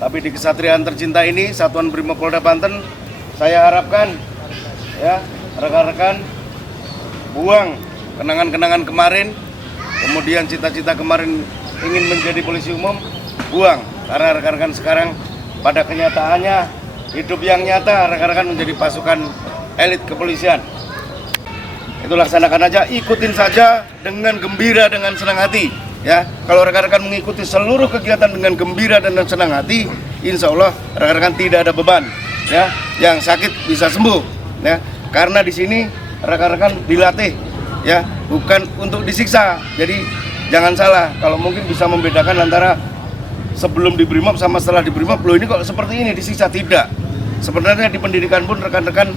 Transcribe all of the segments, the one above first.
Tapi di Kesatriaan Tercinta ini, Satuan Brimopolda Banten, saya harapkan ya rekan-rekan buang kenangan-kenangan kemarin, kemudian cita-cita kemarin ingin menjadi polisi umum, buang. Karena rekan-rekan sekarang pada kenyataannya hidup yang nyata, rekan-rekan menjadi pasukan elit kepolisian. Itu laksanakan aja, ikutin saja dengan gembira, dengan senang hati. Ya, kalau rekan-rekan mengikuti seluruh kegiatan dengan gembira dan senang hati, insya Allah rekan-rekan tidak ada beban. Ya, yang sakit bisa sembuh. Ya, karena di sini rekan-rekan dilatih, ya, bukan untuk disiksa. Jadi jangan salah, kalau mungkin bisa membedakan antara sebelum di Brimob sama setelah di Brimob. Loh, ini kok seperti ini disiksa? Tidak. Sebenarnya di pendidikan pun rekan-rekan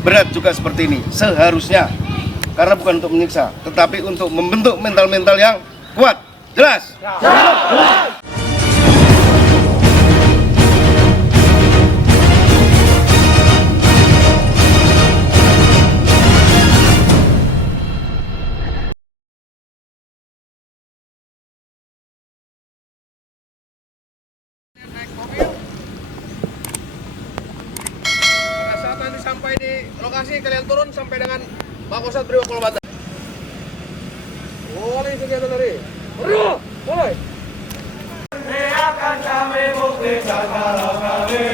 berat juga seperti ini. Seharusnya. Karena bukan untuk menyiksa, tetapi untuk membentuk mental-mental yang kuat. Jelas? Jelas. Pada saat nanti sampai di lokasi, kalian turun sampai dengan Makosat Brimopolda Banten. Mulai kegiatan tadi. Mulai. Akan kami buktikan kalau kami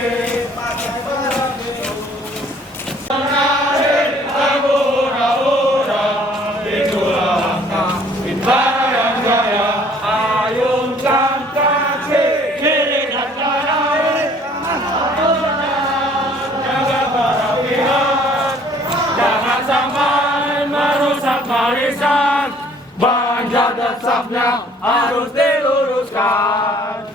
banjar dan safnya harus diluruskan.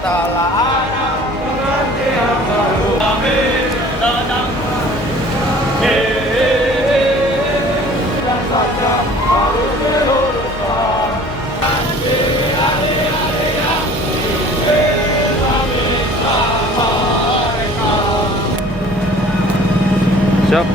Setelah anak mengerti yang baru kami tenang dan saja harus diluruskan. Siap.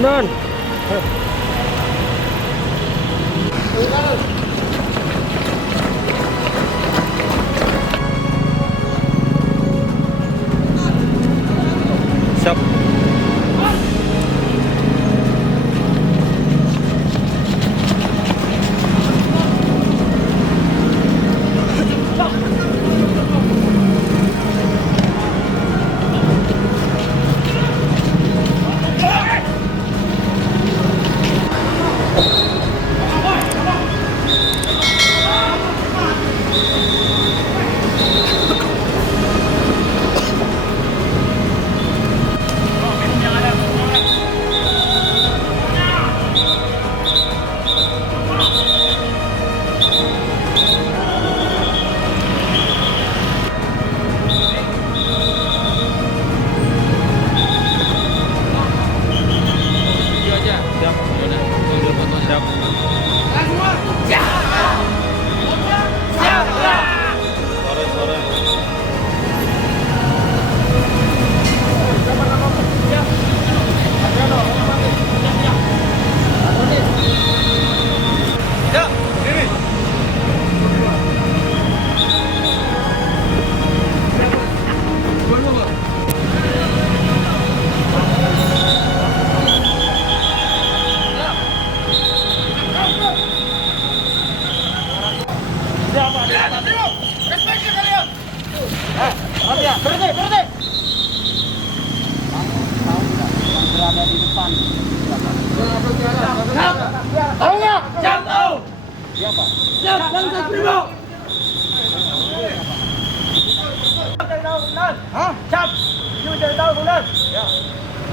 Benar. Siap. Berada di depan. Tahu nggak? Siap tahu. Siapa? Siap, Bangsa Primo. Hah? Siap. Ini dari tahu benar. Ya.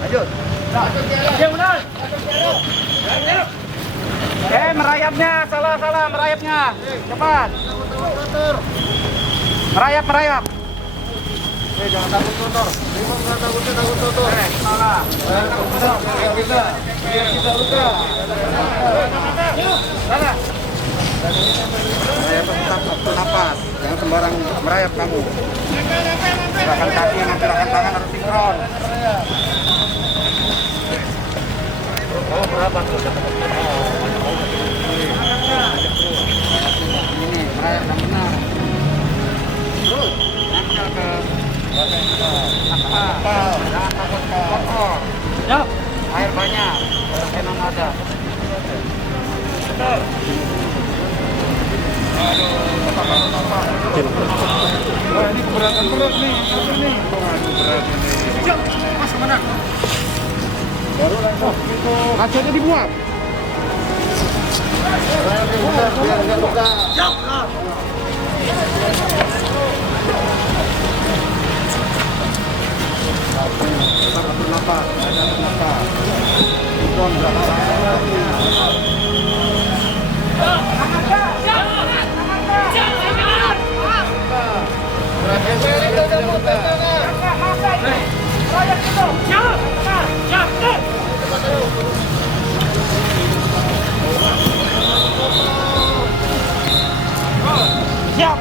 Lanjut. Yang benar. Merayapnya, salah merayapnya. Cepat. Merayap. Jangan takut kotor. Jangan takut kotor. Salah. Biar kita luka. Salah. Merayap tetap waktu napas. Jangan sembarang merayap kamu. Gerakan kaki sama gerakan tangan harus sinkron. Oh, berapa? Ini merayap yang benar. Terus. Jangan takut kotor. Ya. Air banyak. Emang ada. Wah, ini keberatan berat nih. Apa nih? Waduh, berat ini. Mas kemana? Baru langsung. Kacanya dibuang. Biar nggak luka. Siap. Tetap bernapas. Ikon bernapas. Siap.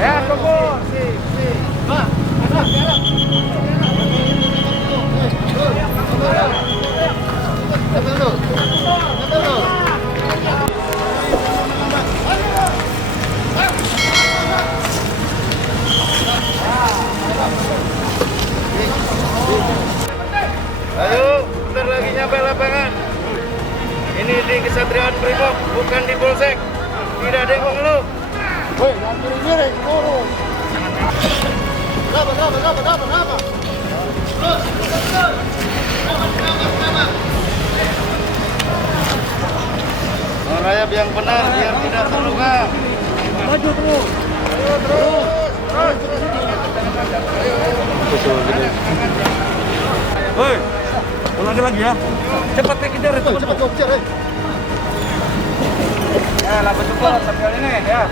Ya, tunggu. Ayo, bentar lagi nyampe lapangan. Ini di Kesatriaan Brimob, bukan di Polsek. Tidak ada yang mau ngeluh. Woi, jangan miring-miring, turun. Kenapa? Merayap yang benar biar tidak terluka. Maju terus. Woi, ulangi lagi ya. Cepat kejar itu. Cepat kejar, Ya, lapan cukup sampai ini ya.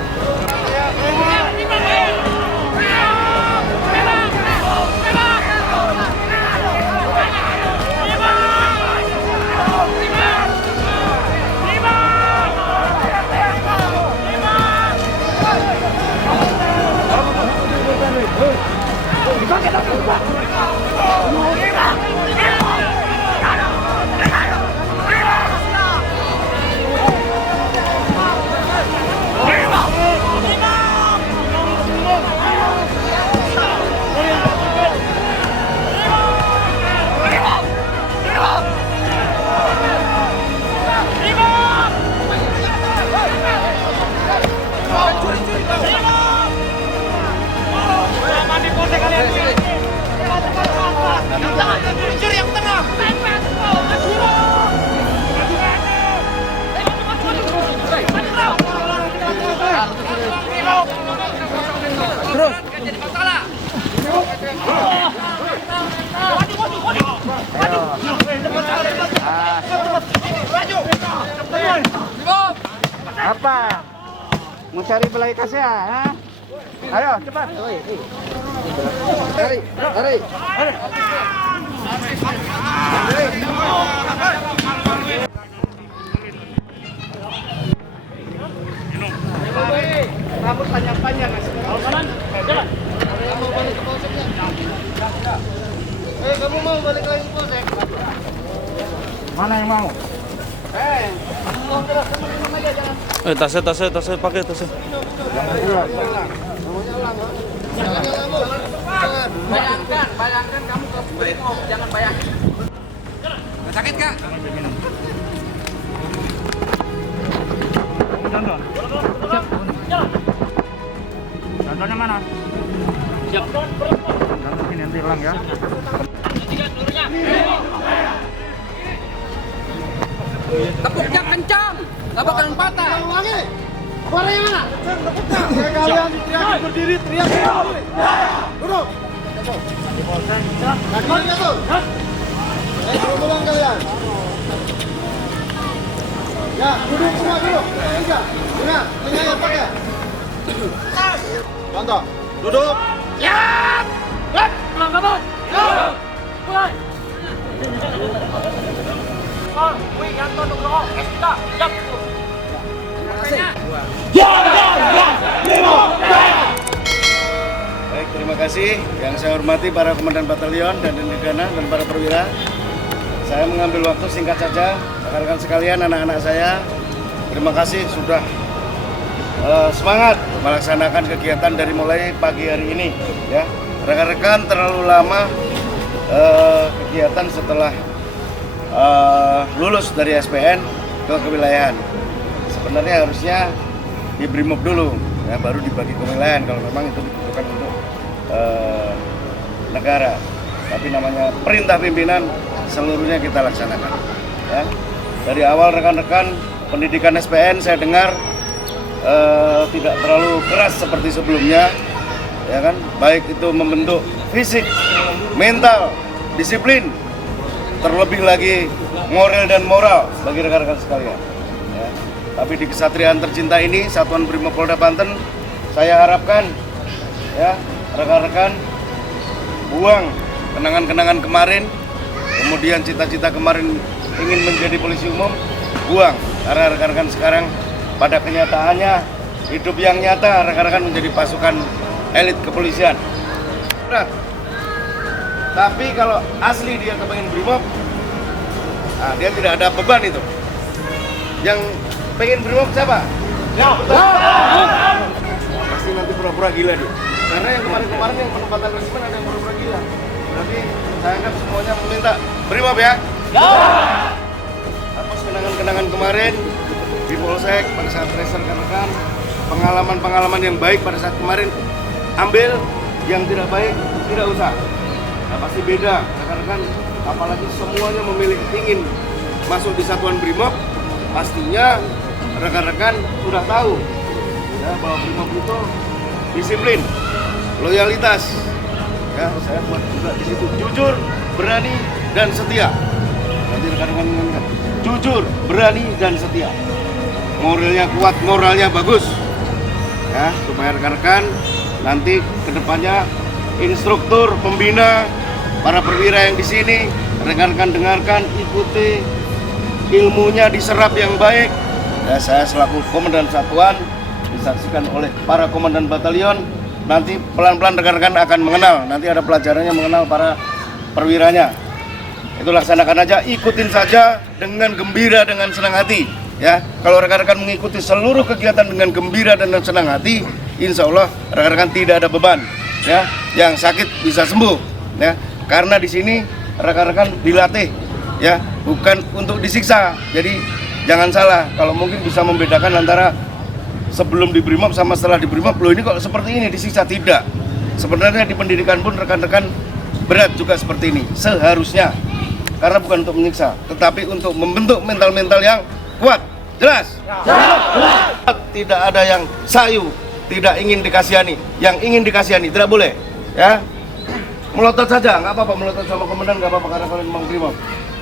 Apa? Mau cari belai kasih ya? Ayo cepat. Lari. Rambut panjang-panjang. Kamu mau balik lagi ke polsek? Mana yang mau? tasnya pakai tasnya. Bayangkan kamu ke Brimob, jangan bayangin. Sakit kak? Contohnya mana? Siap. Contoh sini nanti hilang ya. Tepuknya kencang, nggak bakalan patah. Wangi, suaranya mana? Kencang, kalian teriak berdiri, teriak. Duduk. Kakinya jatuh. Turun kalian. Ya, duduk semua duduk. Tiga. Ini yang pakai. Contoh. Duduk. Baik, terima kasih. Yang saya hormati para komandan batalion dan Indegana dan para perwira. Saya mengambil waktu singkat saja, rekan-rekan sekalian, anak-anak saya. Terima kasih sudah semangat melaksanakan kegiatan dari mulai pagi hari ini. Ya, rekan-rekan terlalu lama kegiatan setelah lulus dari SPN ke kewilayahan. Sebenarnya harusnya di Brimob dulu, ya, baru dibagi ke wilayahan kalau memang itu dibutuhkan untuk negara. Tapi namanya perintah pimpinan, seluruhnya kita laksanakan. Ya. Dari awal rekan-rekan pendidikan SPN saya dengar tidak terlalu keras seperti sebelumnya, ya kan? Baik itu membentuk fisik, mental, disiplin, terlebih lagi moral dan moral bagi rekan-rekan sekalian. Ya. Tapi di kesatriaan tercinta ini, Satuan Brimob Polda Banten, saya harapkan ya rekan-rekan buang kenangan-kenangan kemarin, kemudian cita-cita kemarin ingin menjadi polisi umum, buang. Karena rekan-rekan sekarang pada kenyataannya hidup yang nyata, rekan-rekan menjadi pasukan elit kepolisian. Nah, tapi kalau asli dia kepengen Brimob, nah, dia tidak ada beban itu. Yang pengen Brimob siapa? Ya, pasti nanti pura-pura gila dia. Karena yang kemarin-kemarin yang penempatan resimen ada yang pura-pura gila. Berarti saya anggap semuanya meminta Brimob ya. Hapus kenangan-kenangan kemarin di Polsek pada saat tracer rekan-rekan, pengalaman-pengalaman yang baik pada saat kemarin ambil, yang tidak baik tidak usah. Nah, pasti beda rekan-rekan, apalagi semuanya memilih ingin masuk di Satuan Brimob, pastinya rekan-rekan sudah tahu ya, bahwa Brimob itu disiplin, loyalitas. Ya, saya buat juga di situ jujur, berani dan setia. Nanti rekan-rekan mengingat, jujur, berani dan setia. Moralnya kuat, moralnya bagus. Ya, supaya rekan-rekan nanti kedepannya instruktur, pembina, para perwira yang di sini, rekan-rekan dengarkan, ikuti, ilmunya diserap yang baik. Ya, saya selaku komandan satuan disaksikan oleh para komandan batalion. Nanti pelan-pelan rekan-rekan akan mengenal. Nanti ada pelajarannya mengenal para perwiranya. Itu laksanakan aja, ikutin saja dengan gembira, dengan senang hati. Ya, kalau rekan-rekan mengikuti seluruh kegiatan dengan gembira dan senang hati, insya Allah rekan-rekan tidak ada beban. Ya, yang sakit bisa sembuh. Ya, karena di sini rekan-rekan dilatih, ya, bukan untuk disiksa. Jadi jangan salah, kalau mungkin bisa membedakan antara sebelum di Brimob sama setelah di Brimob, loh ini kok seperti ini disiksa, tidak. Sebenarnya di pendidikan pun rekan-rekan berat juga seperti ini, seharusnya. Karena bukan untuk menyiksa, tetapi untuk membentuk mental-mental yang kuat. Jelas? Jelas. Tidak ada yang sayu, tidak ingin dikasihani. Yang ingin dikasihani tidak boleh, ya. Melotot saja, nggak apa-apa melotot sama komandan, nggak apa-apa karena kalian memang brimob.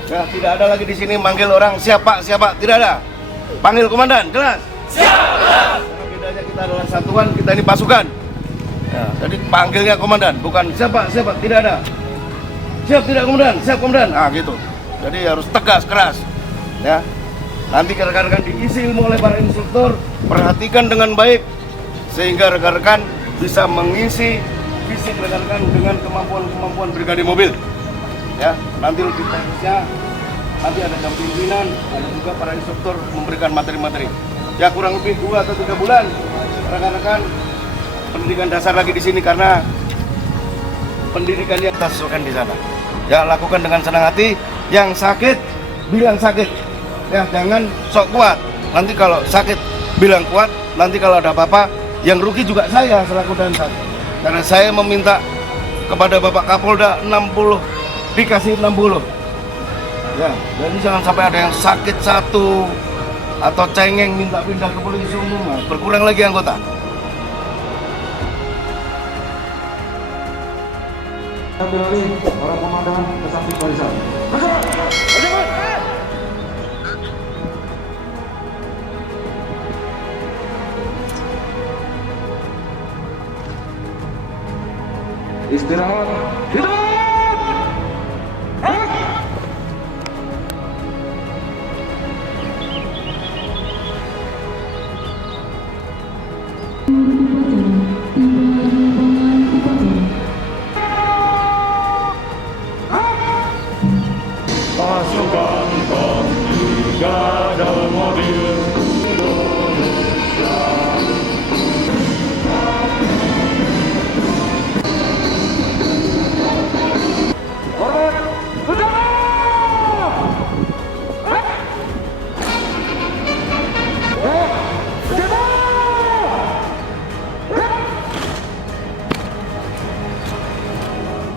Ya, tidak ada lagi di sini manggil orang siapa, tidak ada. Panggil komandan, jelas? Siap. Karena bedanya kita adalah satuan, kita ini pasukan. Ya, jadi panggilnya komandan, bukan siapa, tidak ada. Siap tidak komandan, siap komandan. Ah gitu. Jadi harus tegas, keras. Ya. Nanti rekan-rekan diisi ilmu oleh para instruktur, perhatikan dengan baik sehingga rekan-rekan bisa mengisi fisik rekan-rekan dengan kemampuan brigade mobil. Ya, nanti lebih teknisnya nanti ada jam pimpinan, ada juga para instruktur memberikan materi-materi. Ya kurang lebih 2 atau 3 bulan rekan-rekan pendidikan dasar lagi di sini karena pendidikan yang kita sesuaikan di sana. Ya lakukan dengan senang hati. Yang sakit bilang sakit. Ya jangan sok kuat. Nanti kalau sakit bilang kuat. Nanti kalau ada apa-apa yang rugi juga saya selaku Dansa. Karena saya meminta kepada Bapak Kapolda 60 dikasih 60. Ya, jadi jangan sampai ada yang sakit satu atau cengeng minta pindah ke polisi umum, berkurang lagi anggota. Ambil alih para komandan ke samping barisan. Istirahat. Pasukan Brigade Mobil Indonesia.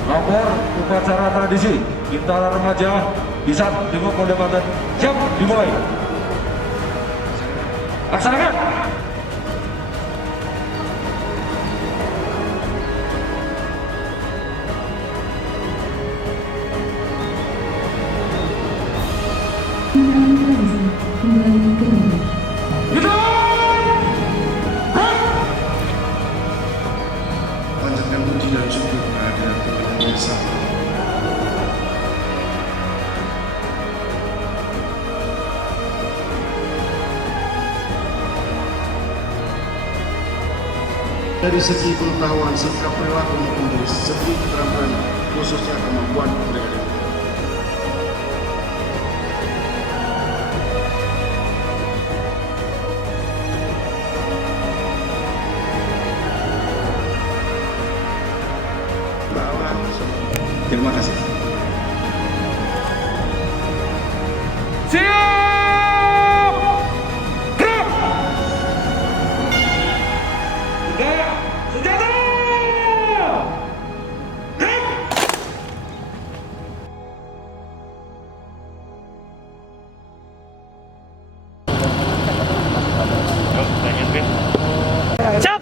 Lapor upacara tradisi Bintara Remaja bisa Brimob Polda Banten. Siap, dimulai. Laksanakan. Panjatkan puji dan syukur kehadirat Tuhan Yang Esa. Dari segi pengetahuan serta perilaku maupun dari segi keterampilan khususnya kemampuan brigade. Terima kasih. Siap. Gerak. Tiga. Senjata. Gerak. Siap.